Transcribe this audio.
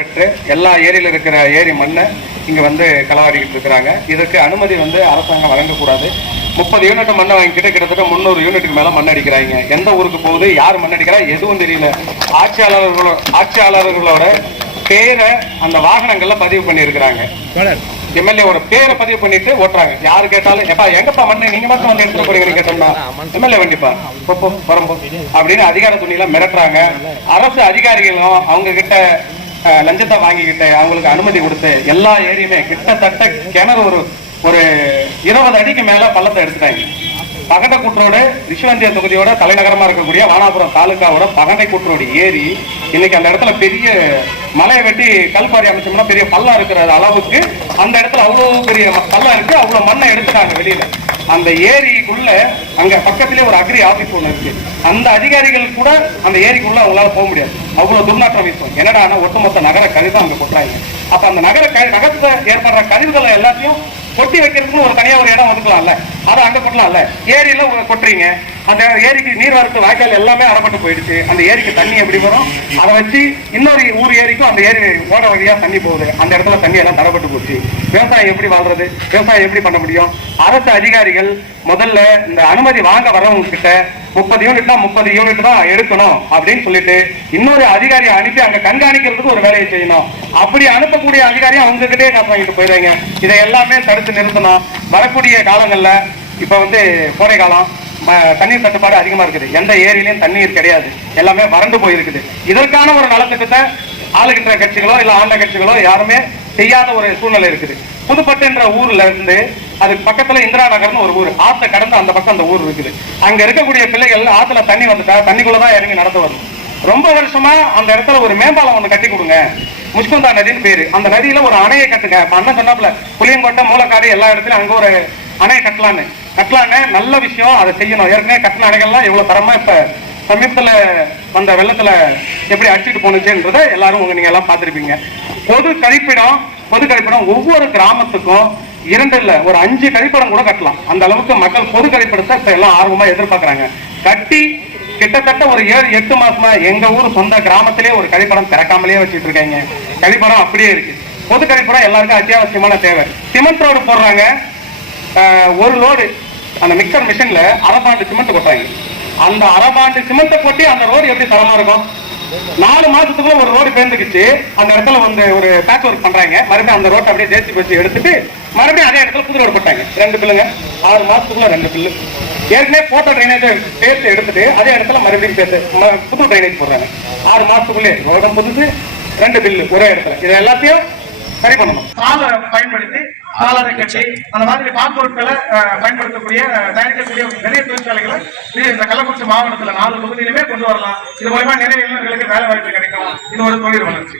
பெற்று எல்லா ஏரியில் இருக்கிற ஏரி மண்ணை இங்கே வந்து களவாடிக்கிட்டு இருக்கிறாங்க. இதற்கு அனுமதி வந்து அரசாங்கம் வழங்கக்கூடாது. 30 யூனிட் மண்ணை வாங்கிக்கிட்டு கிட்டத்தட்ட 300 யூனிட்டுக்கு மேலே மண் அடிக்கிறாங்க. எந்த ஊருக்கு போகுது, யார் மண் அடிக்கிறா எதுவும் தெரியல. ஆட்சியாளர்களோட பேரை அந்த வாகனங்கள்ல பதிவு பண்ணியிருக்கிறாங்க. எம்எல்ஏவோட பேரை பதிவு பண்ணிட்டு ஓட்டுறாங்க. யாரு கேட்டாலும் எப்பா எங்கப்பா மண்ணு நீங்க மட்டும் வந்து எடுத்துட்டு போறீங்கன்னு கேட்டோம்னா எம்எல்ஏ வண்டிப்பா பொப்போ வரம்போ அப்படின்னு அதிகார துணியில மிரட்டுறாங்க. அரசு அதிகாரிகளும் அவங்க கிட்ட லஞ்சத்தை வாங்கிக்கிட்டு அவங்களுக்கு அனுமதி கொடுத்து எல்லா ஏரியுமே கிட்டத்தட்ட கிணறு ஒரு 20 அடிக்கு மேல பள்ளத்தை எடுத்துட்டாங்க. பகண்டை கூற்றோடு ரிஷிவந்திய தொகுதியோட தலைநகரமா இருக்கக்கூடிய வானாபுரம் தாலுக்காவோட பகண்டை கூற்றோடு ஏரி இன்னைக்கு அந்த இடத்துல பெரிய மலையை வெட்டி கல்பாரி அமைச்சோம்னா பெரிய பள்ளம் இருக்கிற அளவுக்கு அந்த இடத்துல அவ்வளவு பெரிய பள்ளம் இருக்கு. அவ்வளவு மண்ணை எடுத்துட்டாங்க வெளியில. அந்த ஏரிக்குள்ள அங்க பக்கத்திலே ஒரு அக்ரி ஆபீஸ் ஒண்ணு இருக்கு. அந்த அதிகாரிகள் கூட அந்த ஏரிக்குள்ள அவங்களால போக முடியாது. அவ்வளவு துர்நாற்றம் வீசும். என்னடா ஒட்டுமொத்த நகர கழிவு அங்க கொட்டுறாங்க. அப்ப அந்த நகரத்துல ஏற்படுற கழிவுகளை எல்லாத்தையும் கொட்டி வைக்கிறதுக்கு ஒரு தனியா ஒரு இடம் ஒதுக்கலாம்ல, அதை அங்க கொட்டலாம்ல. ஏரியில கொட்டுறீங்க, அந்த ஏரிக்கு நீர்வரத்து வாய்க்கால் எல்லாமே அறப்பட்டு போயிடுச்சு. அந்த ஏரிக்கு தண்ணி எப்படி வரும்? அதை வச்சு இன்னொரு ஊர் ஏரிக்கும் அந்த ஏரி ஓட வழியா தண்ணி போகுது. அந்த இடத்துல தண்ணி எல்லாம் தரப்பட்டு போச்சு. விவசாயம் எப்படி வாழ்றது? விவசாயம் எப்படி பண்ண முடியும்? அரசு அதிகாரிகள் முதல்ல இந்த அனுமதி வாங்க வரவங்க கிட்ட 30 யூனிட்னா 30 யூனிட் தான் எடுக்கணும் அப்படின்னு சொல்லிட்டு இன்னொரு அதிகாரியை அனுப்பி அங்க கண்காணிக்கிறதுக்கு ஒரு வேலையை செய்யணும். அப்படி அனுப்பக்கூடிய அதிகாரி அவங்க கிட்டே காசு வாங்கிட்டு போயிடுறாங்க. இதை எல்லாமே தடுத்து நிறுத்தணும். வரக்கூடிய காலங்கள்ல இப்ப வந்து கோடை காலம், தண்ணீர் தட்டுப்பாடு அதிகமா இருக்குது. எந்த ஏரியிலையும் தண்ணீர் கிடையாது, எல்லாமே வறண்டு போயிருக்குது. இதற்கான ஒரு நலத்திட்டத்தை ஆளுகின்ற கட்சிகளோ இல்ல ஆண்ட கட்சிகளோ யாருமே செய்யாத ஒரு சூழ்நிலை இருக்குது. புதுப்பட்டு என்ற ஊர்ல இருந்து அதுக்கு பக்கத்துல இந்திரா நகர்னு ஒரு ஊர், ஆத்த கடந்து அந்த பக்கம் அந்த ஊர் இருக்குது. அங்க இருக்கக்கூடிய பிள்ளைகள் ஆத்துல தண்ணி வந்துட்டா தண்ணிக்குள்ளதான் இறங்கி நடந்து வரும். ரொம்ப வருஷமா அந்த இடத்துல ஒரு மேம்பாலம் ஒண்ணு கட்டி கொடுங்க, முஷ்குந்தா நதின்னு பேரு. அந்த நதியில ஒரு அணையை கட்டுங்க. அண்ணன் சொன்னாப்புல புளியங்கோட்டை மூலக்காடு எல்லா இடத்துலயும் அங்க ஒரு அணையை கட்டலான்னு நல்ல விஷயம். அதை செய்யணும். ஏற்கனவே கட்டின அணைகள்லாம் எவ்வளவு தரமா இப்ப சமீபத்துல வந்த வெள்ளத்துல எப்படி அடிச்சுட்டு போனுச்சுன்றத எல்லாரும் நீங்க எல்லாம் பார்த்திருப்பீங்க. பொது கழிப்பிடம் ஒவ்வொரு கிராமத்துக்கும் 2 இல்ல ஒரு 5 கழிப்பிடம் கூட கட்டலாம். அந்த அளவுக்கு மக்கள் பொது கழிப்பிடத்தை எல்லாம் ஆர்வமா எதிர்பார்க்கறாங்க. கட்டி கிட்டத்தட்ட ஒரு 7-8 மாசமா எங்க ஊர் சொந்த கிராமத்திலே ஒரு கழிப்படம் திறக்காமலே வச்சுட்டு இருக்காங்க. கழிப்படம் அப்படியே இருக்கு. பொது கழிப்படம் எல்லாருக்கும் அத்தியாவசியமான தேவை. சிமெண்ட் ரோடு போடுறாங்க. ஒரு லோடு அந்த மிக்சர் மிஷின்ல அரபாண்டு சிமெண்ட் கொட்டாங்க. அந்த அரபாண்டு சிமெண்ட்டை கொட்டி அந்த ரோடு எப்படி தரமா இருக்கும்? 4 மாசத்துக்குள்ள ஒரு ரோடு பேர்ந்துக்குச்சு. அந்த இடத்துல வந்து ஒரு பேட்ச் ஒர்க் பண்றாங்க. மறுபடியும் அந்த ரோட்டை அப்படியே ஜேசி வச்சு எடுத்துட்டு மறுபடியும் அதே இடத்துல புது ரோடு போட்டாங்க. 2 பில்லுங்க. 6 மாசத்துக்குள்ள 2 பில்லு. ஏற்கனவே போட்டோ ட்ரைனேஜ் சேர்த்து எடுத்துட்டு அதே இடத்துல மறுபடியும் சேர்த்து புது ட்ரைனேஜ் போடுறாங்க. 6 மாசத்துக்குள்ளே ரோடு புதுசு, 2 பில்லு ஒரே இடத்துல. இது எல்லாத்தையும் சரி பண்ணணும். சாலை பயன்படுத்தி சாலரை கட்டி அந்த மாதிரி பாற்பொருட்களை பயன்படுத்தக்கூடிய தயாரிக்கக்கூடிய நிறைய தொழிற்சாலைகளை இந்த கள்ளக்குறிச்சி மாவட்டத்தில் 4 தொகுதியிலுமே கொண்டு வரலாம். இது மூலமா நிறைய இளைஞர்களுக்கு வேலை வாய்ப்பு கிடைக்கும். இது ஒரு தொழில் வளர்ச்சி.